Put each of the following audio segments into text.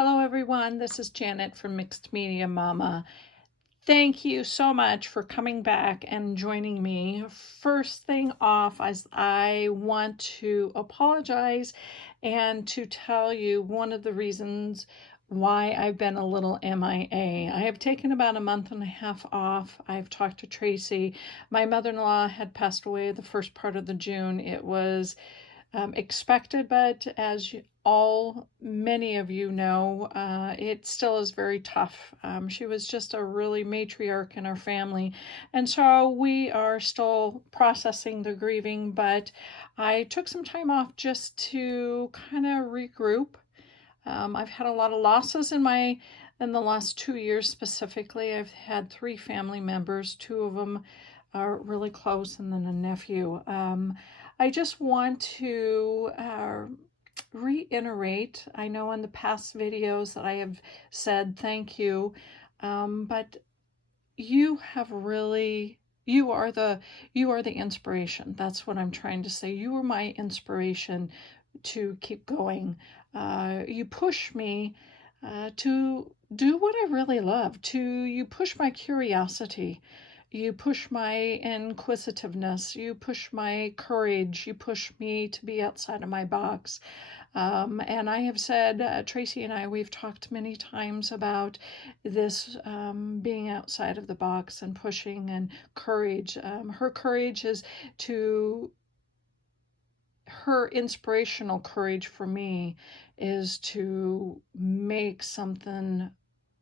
Hello everyone, this is Janet from Mixed Media Mama. Thank you so much for coming back and joining me. First thing off, I want to apologize and to tell you one of the reasons why I've been a little MIA. I have taken about a month and a half off. I've talked to Tracie. My mother-in-law had passed away the first part of the June. It was expected, but as many of you know, it still is very tough. She was just a really matriarch in our family, and so we are still processing the grieving, but I took some time off just to kind of regroup. I've had a lot of losses in the last 2 years specifically. I've had 3 family members, 2 of them are really close, and then a nephew. I just want to reiterate, I know in the past videos that I have said thank you, but you are the inspiration. That's what I'm trying to say. You are my inspiration to keep going. You push me to do what I really love. You push my curiosity. You push my inquisitiveness. You push my courage. You push me to be outside of my box. And I have said, Tracie and we've talked many times about this being outside of the box and pushing and courage. Her inspirational courage for me is to make something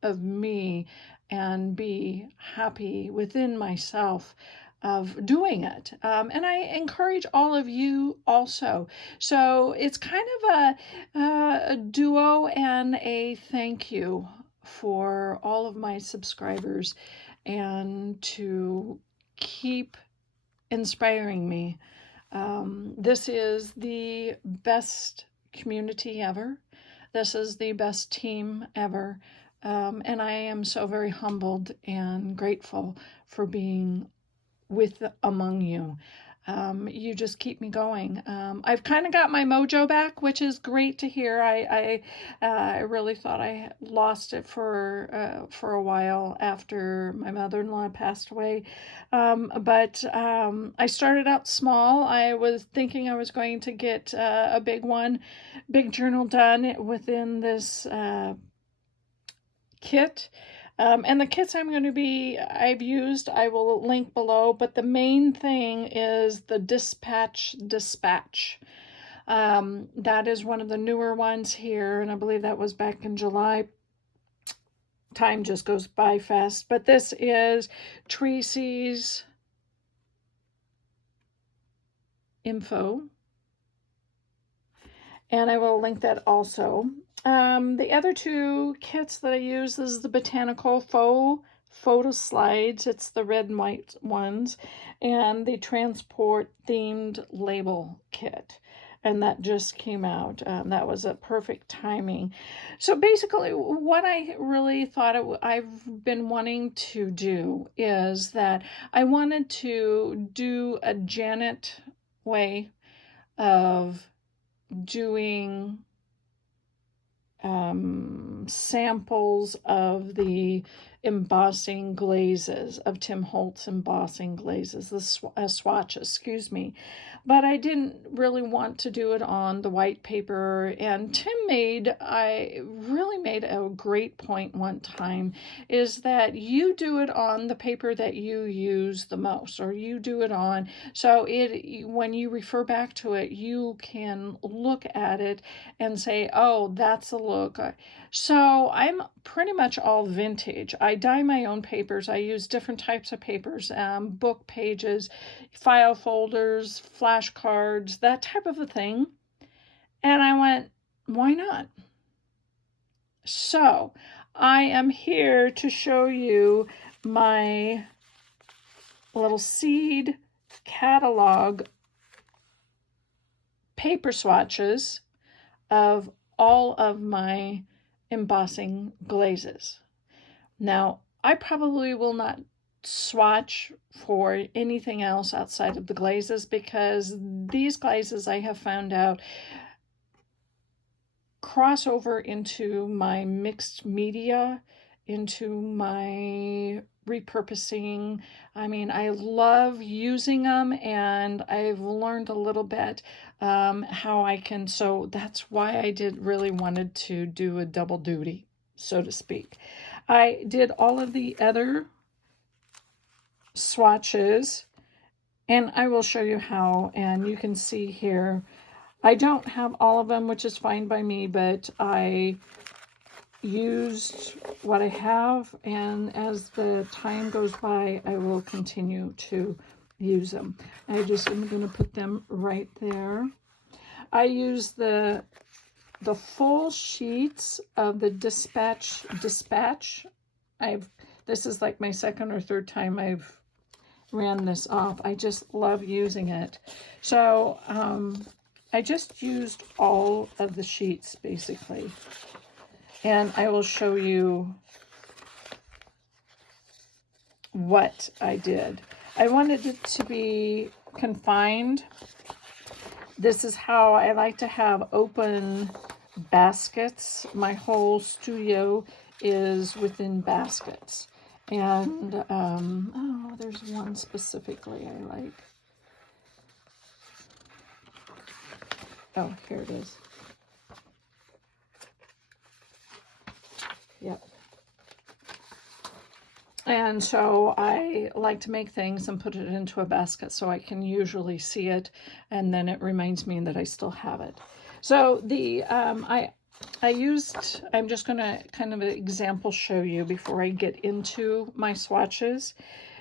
of me and be happy within myself of doing it. And I encourage all of you also. So it's kind of a duo and a thank you for all of my subscribers and to keep inspiring me. This is the best community ever. This is the best team ever. And I am so very humbled and grateful for being among you. You just keep me going. I've kind of got my mojo back, which is great to hear. I really thought I lost it for a while after my mother-in-law passed away. But I started out small. I was thinking I was going to get a big journal done within this kit. And the kits I've used, I will link below, but the main thing is the Dispatch Despatch. That is one of the newer ones here, and I believe that was back in July. Time just goes by fast, but this is Tracie's info, and I will link that also. The other 2 kits that I use is the Botanical Faux Photo Slides. It's the red and white ones, and the Transport Themed Label Kit. And that just came out. That was a perfect timing. So basically, what I really thought I've been wanting to do is that I wanted to do a Janet way of doing samples of the embossing glazes, of Tim Holtz Embossing Glazes, the swatches, excuse me. But I didn't really want to do it on the white paper, and Tim really made a great point one time, is that you do it on the paper that you use the most, or you do it on, so when you refer back to it, you can look at it and say, oh, that's a look. So I'm pretty much all vintage. I dye my own papers. I use different types of papers, book pages, file folders, flashcards, that type of a thing. And I went, why not? So I am here to show you my little seed catalog paper swatches of all of my embossing glazes. Now, I probably will not swatch for anything else outside of the glazes, because these glazes, I have found out, cross over into my mixed media, into my repurposing. I mean, I love using them, and I've learned a little bit how I can, so that's why I really wanted to do a double duty, so to speak. I did all of the other swatches, and I will show you how, and you can see here, I don't have all of them, which is fine by me, but I used what I have, and as the time goes by, I will continue to use them. I just am going to put them right there. I use the full sheets of the Dispatch. This is like my second or third time I've ran this off. I just love using it. So I just used all of the sheets basically, and I will show you what I did. I wanted it to be confined. This is how I like to have open baskets. My whole studio is within baskets. And, oh, there's one specifically I like. Oh, here it is. Yep. And so I like to make things and put it into a basket so I can usually see it, and then it reminds me that I still have it. So the I'm just going to kind of an example show you before I get into my swatches,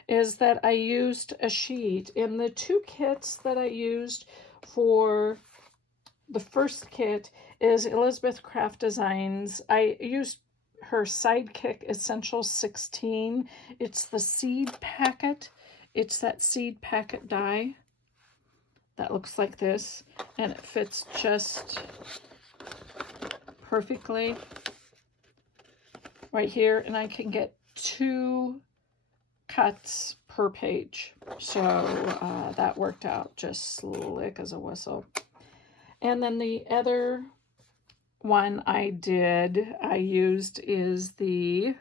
is that I used a sheet in the two kits that I used. For the first kit is Elizabeth Craft Designs. I used her Sidekick Essential 16. It's the seed packet. It's that seed packet die that looks like this, and it fits just perfectly right here, and I can get 2 cuts per page, so that worked out just slick as a whistle. And then the other one I used is the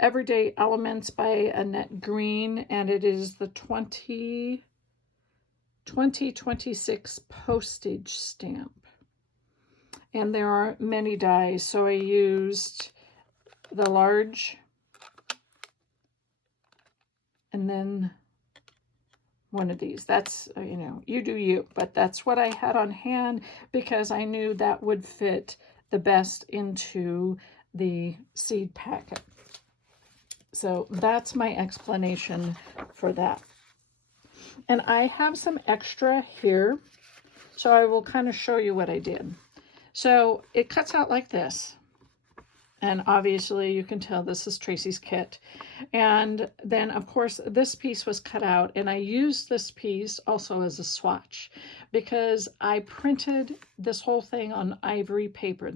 Everyday Elements by Annette Green, and it is the 2026 postage stamp. And there are many dies, so I used the large, and then one of these. That's, you know, you do you, but that's what I had on hand because I knew that would fit the best into the seed packet. So that's my explanation for that. And I have some extra here, so I will kind of show you what I did. So it cuts out like this. And obviously you can tell this is Tracie's kit. And then of course this piece was cut out, and I used this piece also as a swatch because I printed this whole thing on ivory paper.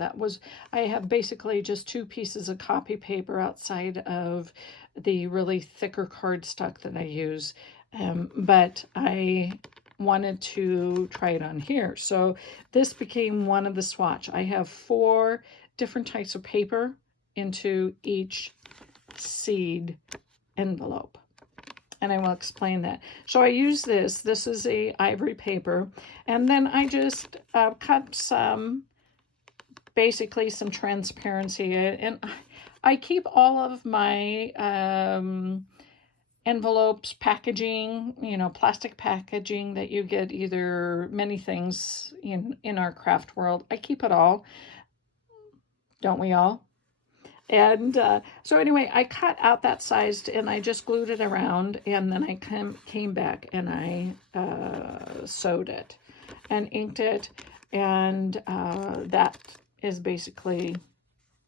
I have basically just 2 pieces of copy paper outside of the really thicker cardstock that I use. But I wanted to try it on here. So this became one of the swatch. I have 4 different types of paper into each seed envelope, and I will explain that. So I use this is a ivory paper, and then I just cut some, basically some transparency, and I keep all of my envelopes, packaging, you know, plastic packaging that you get, either many things in our craft world. I keep it all. Don't we all? And so anyway, I cut out that size, and I just glued it around, and then I came back and I sewed it and inked it, and that is basically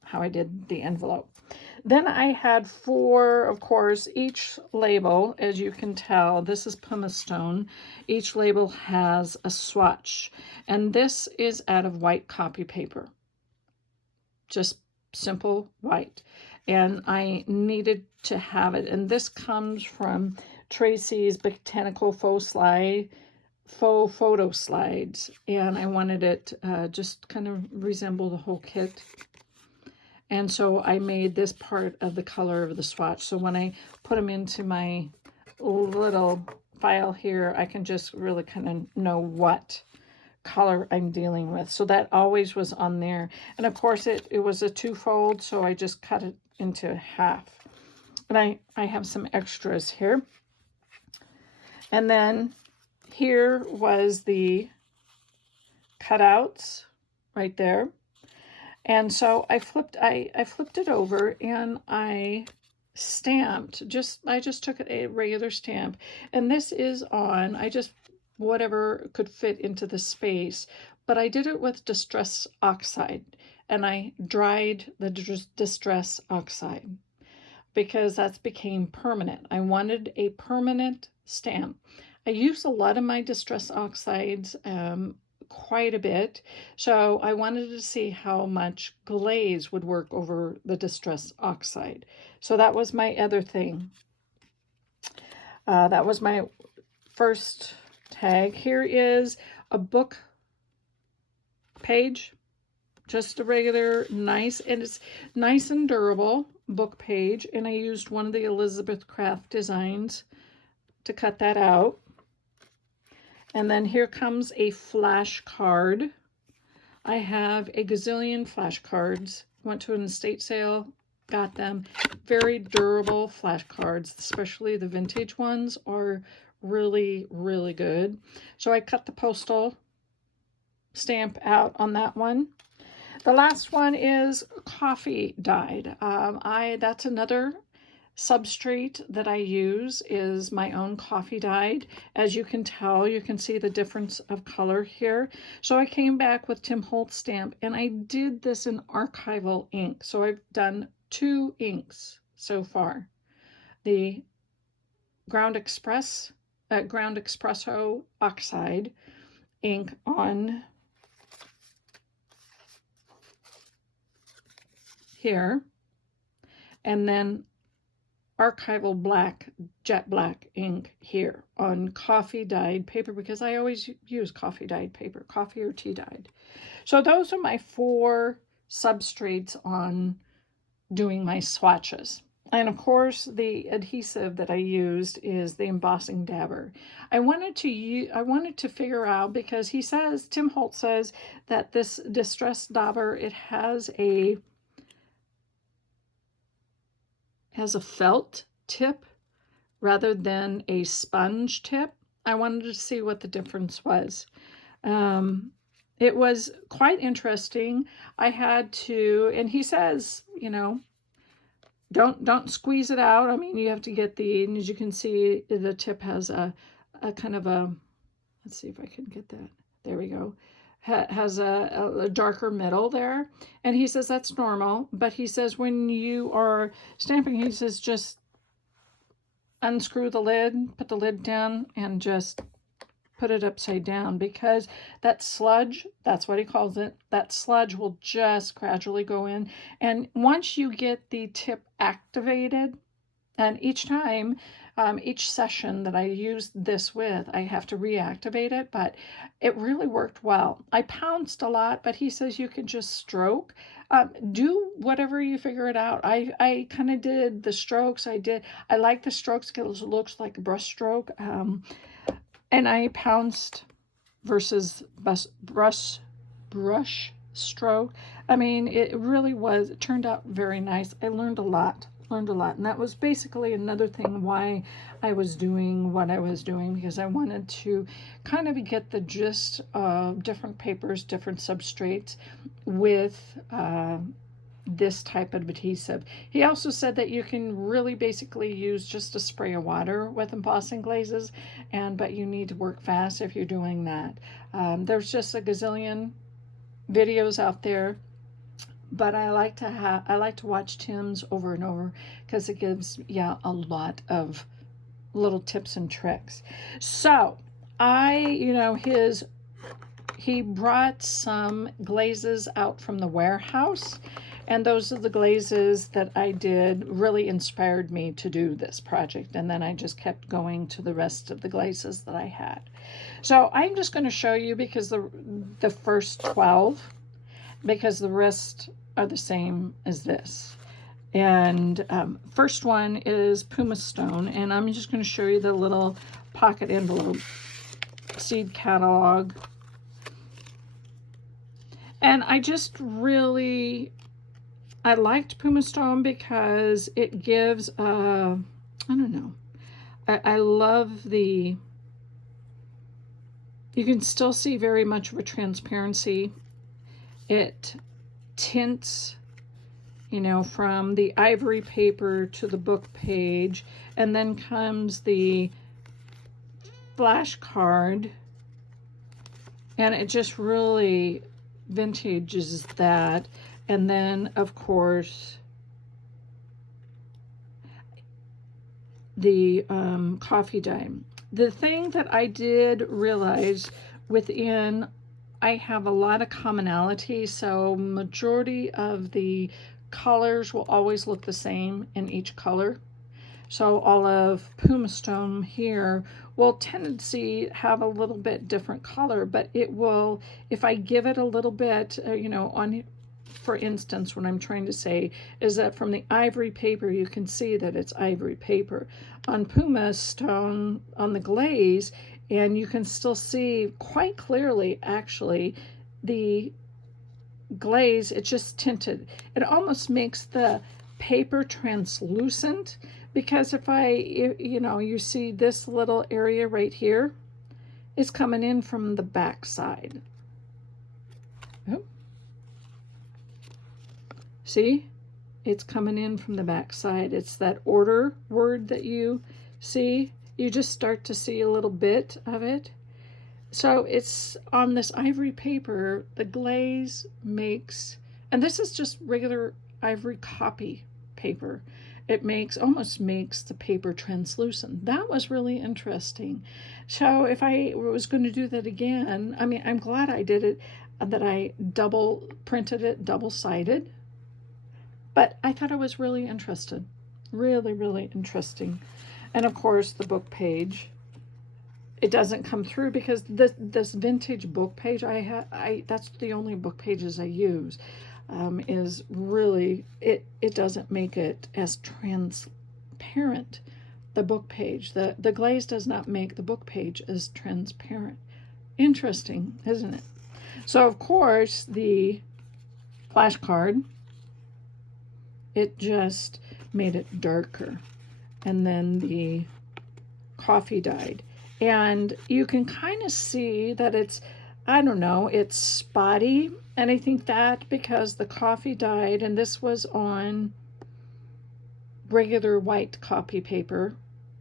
how I did the envelope. Then I had 4, of course, each label, as you can tell, this is pumice stone. Each label has a swatch, and this is out of white copy paper. Just simple white, and I needed to have it, and this comes from Tracie's Botanical Faux faux photo slides, and I wanted it just kind of resemble the whole kit. And so I made this part of the color of the swatch. So when I put them into my little file here, I can just really kind of know what color I'm dealing with. So that always was on there. And of course it was a two-fold, so I just cut it into half. And I have some extras here. And then here was the cutouts right there. And so I flipped it over and I stamped, I just took a regular stamp, and this is on, whatever could fit into the space, but I did it with Distress Oxide, and I dried the Distress Oxide because that became permanent. I wanted a permanent stamp. I use a lot of my Distress Oxides, quite a bit, so I wanted to see how much glaze would work over the Distress Oxide. So that was my other thing. That was my first tag. Here is a book page, just a regular nice, and it's nice and durable book page, and I used one of the Elizabeth Craft designs to cut that out. And then here comes a flash card. I have a gazillion flashcards. Went to an estate sale, got them. Very durable flashcards, especially the vintage ones are really, really good. So I cut the postal stamp out on that one. The last one is coffee dyed. That's another substrate that I use, is my own coffee dyed. As you can tell, you can see the difference of color here. So I came back with Tim Holtz stamp, and I did this in archival ink. So I've done 2 inks so far. The Ground Espresso Oxide ink on here, and then archival black, jet black ink here on coffee dyed paper, because I always use coffee dyed paper, coffee or tea dyed. So those are my 4 substrates on doing my swatches. And of course, the adhesive that I used is the embossing dabber. I wanted to figure out, because Tim Holtz says that this distress dabber, it has a felt tip rather than a sponge tip. I wanted to see what the difference was. It was quite interesting. I had to, and he says, don't squeeze it out. I mean, you have to get and as you can see, the tip has a kind of a, let's see if I can get that. There we go. Has a darker middle there, and he says that's normal, but he says when you are stamping, he says just unscrew the lid, put the lid down, and just put it upside down, because that sludge, that's what he calls it, that sludge will just gradually go in. And once you get the tip activated, and each time, each session that I used this with, I have to reactivate it, but it really worked well. I pounced a lot, but he says you can just stroke. Do whatever you figure it out. I kind of did the strokes. I like the strokes because it looks like a brush stroke. And I pounced versus brush stroke. I mean, it turned out very nice. I learned a lot. And that was basically another thing why I was doing what I was doing, because I wanted to kind of get the gist of different papers, different substrates with this type of adhesive. He also said that you can really basically use just a spray of water with embossing glazes, but you need to work fast if you're doing that. There's just a gazillion videos out there, but I like to watch Tim's over and over, because it gives a lot of little tips and tricks. So his he brought some glazes out from the warehouse, and those are the glazes that I did really inspired me to do this project, and then I just kept going to the rest of the glazes that I had. So I'm just going to show you because the first 12, because the rest are the same as this. And first one is Pumice Stone, and I'm just going to show you the little pocket envelope seed catalog. And I just really, I liked Pumice Stone because it gives I don't know, I love the, you can still see very much of a transparency. It tints, you know, from the ivory paper to the book page, and then comes the flashcard, and it just really vintages that. And then of course the coffee dye. The thing that I did realize within, I have a lot of commonality, so majority of the colors will always look the same in each color. So all of Pumice Stone here will tendency have a little bit different color, but it will, if I give it a little bit, you know, on, for instance, what I'm trying to say is that from the ivory paper, you can see that it's ivory paper. On Pumice Stone, on the glaze, and you can still see quite clearly, actually, the glaze, it's just tinted. It almost makes the paper translucent, because if you know, you see this little area right here, it's coming in from the back side. Oh. See? It's coming in from the back side. It's that order word that you see. You just start to see a little bit of it. So it's on this ivory paper, the glaze makes, and this is just regular ivory copy paper. It makes, almost makes the paper translucent. That was really interesting. So if I was going to do that again, I mean, I'm glad I did it, that I double printed it, double-sided. But I thought it was really interesting. Really, really interesting. And of course, the book page. It doesn't come through because this vintage book page that's the only book pages I use. Is really, it doesn't make it as transparent, the book page. The glaze does not make the book page as transparent. Interesting, isn't it? So of course the flashcard, it just made it darker. And then the coffee dyed. And you can kind of see that it's, I don't know, it's spotty. And I think that because the coffee dyed, and this was on regular white copy paper.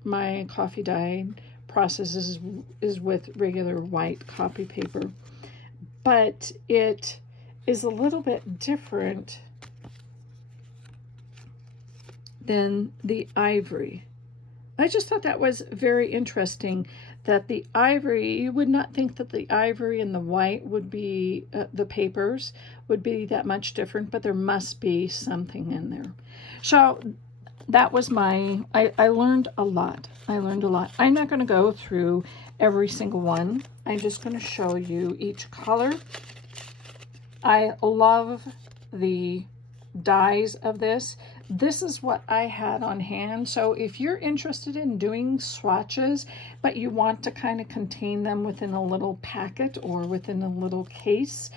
My coffee dye process is with regular white copy paper. But it is a little bit different than the ivory. I just thought that was very interesting, that the ivory, you would not think that the ivory and the white would be, the papers would be that much different, but there must be something in there. So that was my, I learned a lot. I learned a lot. I'm not going to go through every single one. I'm just going to show you each color. I love the dyes of this. This is what I had on hand. So if you're interested in doing swatches, but you want to kind of contain them within a little packet or within a little case,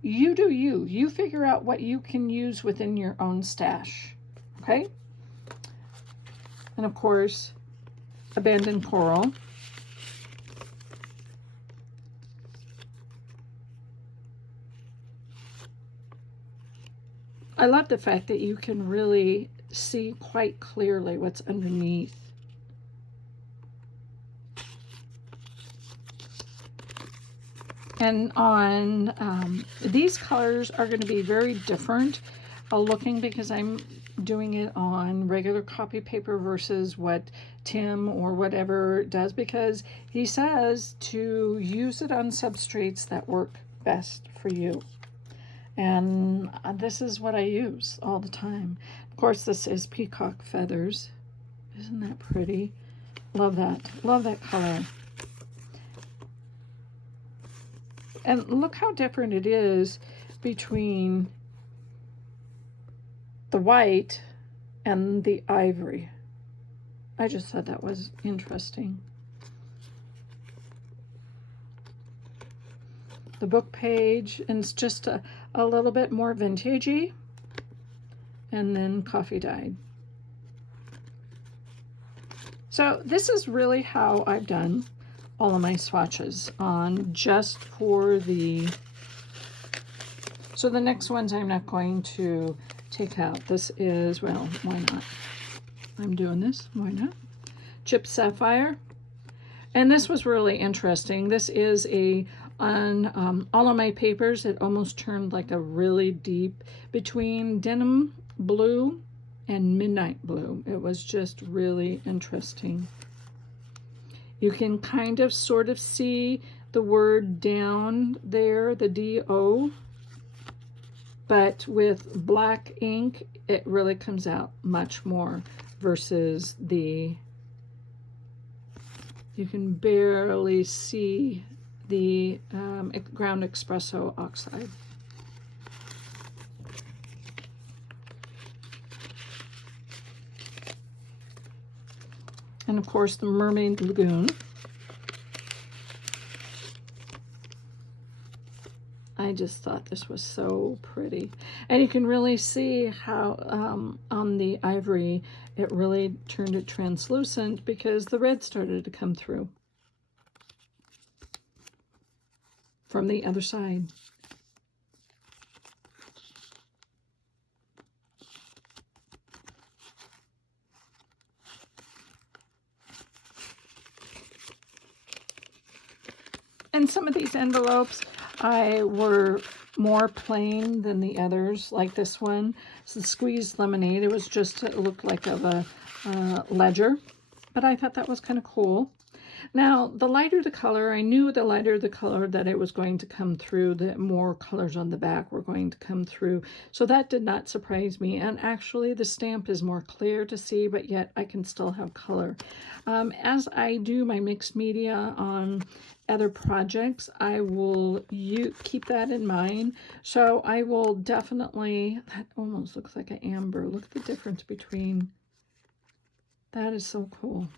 you do you. You figure out what you can use within your own stash. Okay? And of course, Abandoned Coral. I love the fact that you can really see quite clearly what's underneath. And on these colors are going to be very different looking, because I'm doing it on regular copy paper versus what Tim or whatever does, because he says to use it on substrates that work best for you. And this is what I use all the time. Of course, this is peacock feathers. Isn't that pretty? Love that. Love that color. And look how different it is between the white and the ivory. I just thought that was interesting. The book page, and it's just a little bit more vintagey, and then coffee dyed. So this is really how I've done all of my swatches on just for the, so the next ones I'm not going to take out. This is, well, why not? I'm doing this, why not? Chip Sapphire. And this was really interesting. This is on all of my papers, it almost turned like a really deep, between denim blue and midnight blue. It was just really interesting. You can kind of sort of see the word down there, the D-O, but with black ink, it really comes out much more versus the, you can barely see the ground espresso oxide. And of course the Mermaid Lagoon. I just thought this was so pretty. And you can really see how on the ivory it really turned it translucent because the red started to come through from the other side. And some of these envelopes were more plain than the others, like this one. It's the Squeezed Lemonade. It was just, it looked like of a ledger, but I thought that was kind of cool. Now, the lighter the color, I knew the lighter the color that it was going to come through, the more colors on the back were going to come through. So that did not surprise me. And actually, the stamp is more clear to see, but yet I can still have color. As I do my mixed media on other projects, I will keep that in mind. So I will definitely, that almost looks like an amber. Look at the difference between, that is so cool.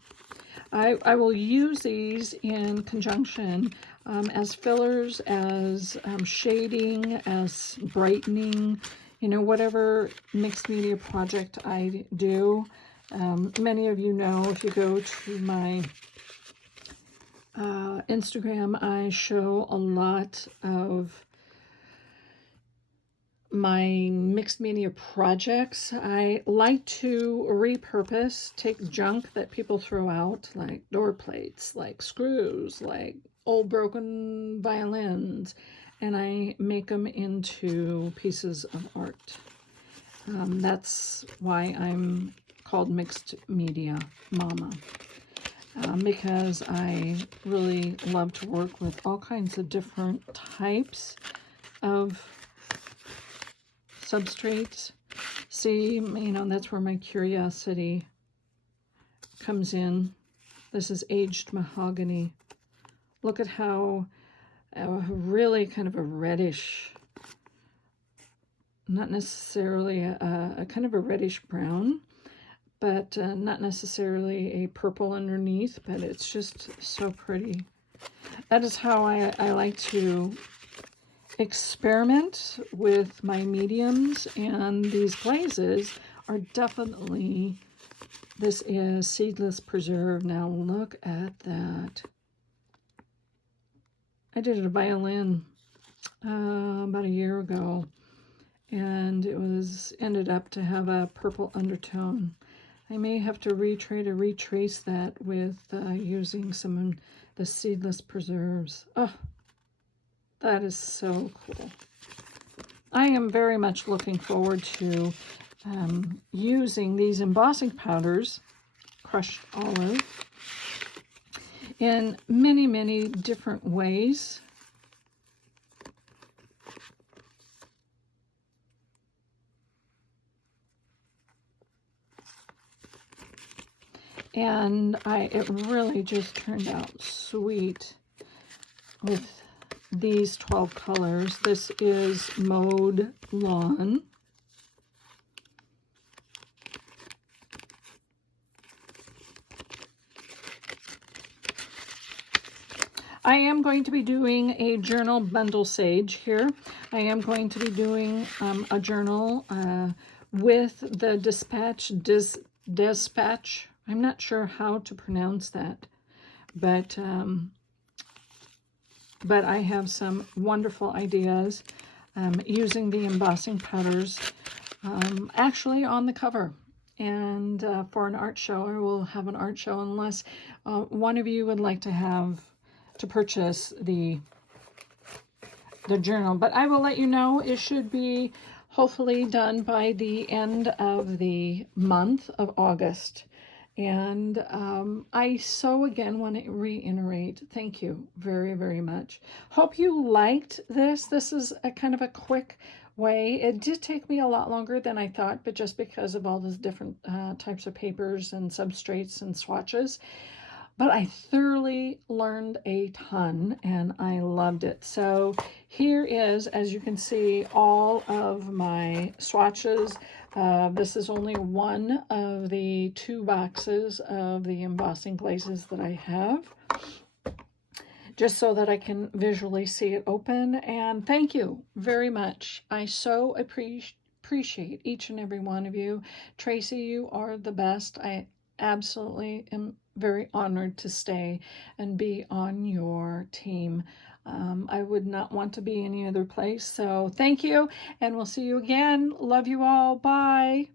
I will use these in conjunction as fillers, as shading, as brightening, you know, whatever mixed media project I do. Many of you know, if you go to my Instagram, I show a lot of my mixed media projects. I like to repurpose, take junk that people throw out, like door plates, like screws, like old broken violins, and I make them into pieces of art. That's why I'm called Mixed Media Mama. Because I really love to work with all kinds of different types of substrates. See, you know, that's where my curiosity comes in. This is aged mahogany. Look at how really kind of a reddish, not necessarily a kind of a reddish brown, but not necessarily a purple underneath, but it's just so pretty. That is how I like to experiment with my mediums, and these glazes are definitely, this is seedless preserve. Now look at that. I did a violin about a year ago, and it was ended up to have a purple undertone. I may have to retrace that with using some of the seedless preserves. Oh, that is so cool. I am very much looking forward to using these embossing powders, crushed olive in many, many different ways. And it really just turned out sweet with these 12 colors. This is Mowed Lawn. I am going to be doing a journal bundle sage here. I am going to be doing a journal with the Dispatch Despatch. I'm not sure how to pronounce that, but I have some wonderful ideas using the embossing powders actually on the cover. And for an art show, I will have an art show unless one of you would like to purchase the journal. But I will let you know. It should be hopefully done by the end of the month of August. And I so again want to reiterate, thank you very, very much. Hope you liked this. This is a kind of a quick way. It did take me a lot longer than I thought, but just because of all those different types of papers and substrates and swatches. But I thoroughly learned a ton and I loved it. So here is, as you can see, all of my swatches. This is only one of the 2 boxes of the embossing glazes that I have, just so that I can visually see it open. And thank you very much. I so appreciate each and every one of you. Tracie, you are the best. I absolutely am very honored to stay and be on your team. I would not want to be any other place. So thank you, and we'll see you again. Love you all. Bye.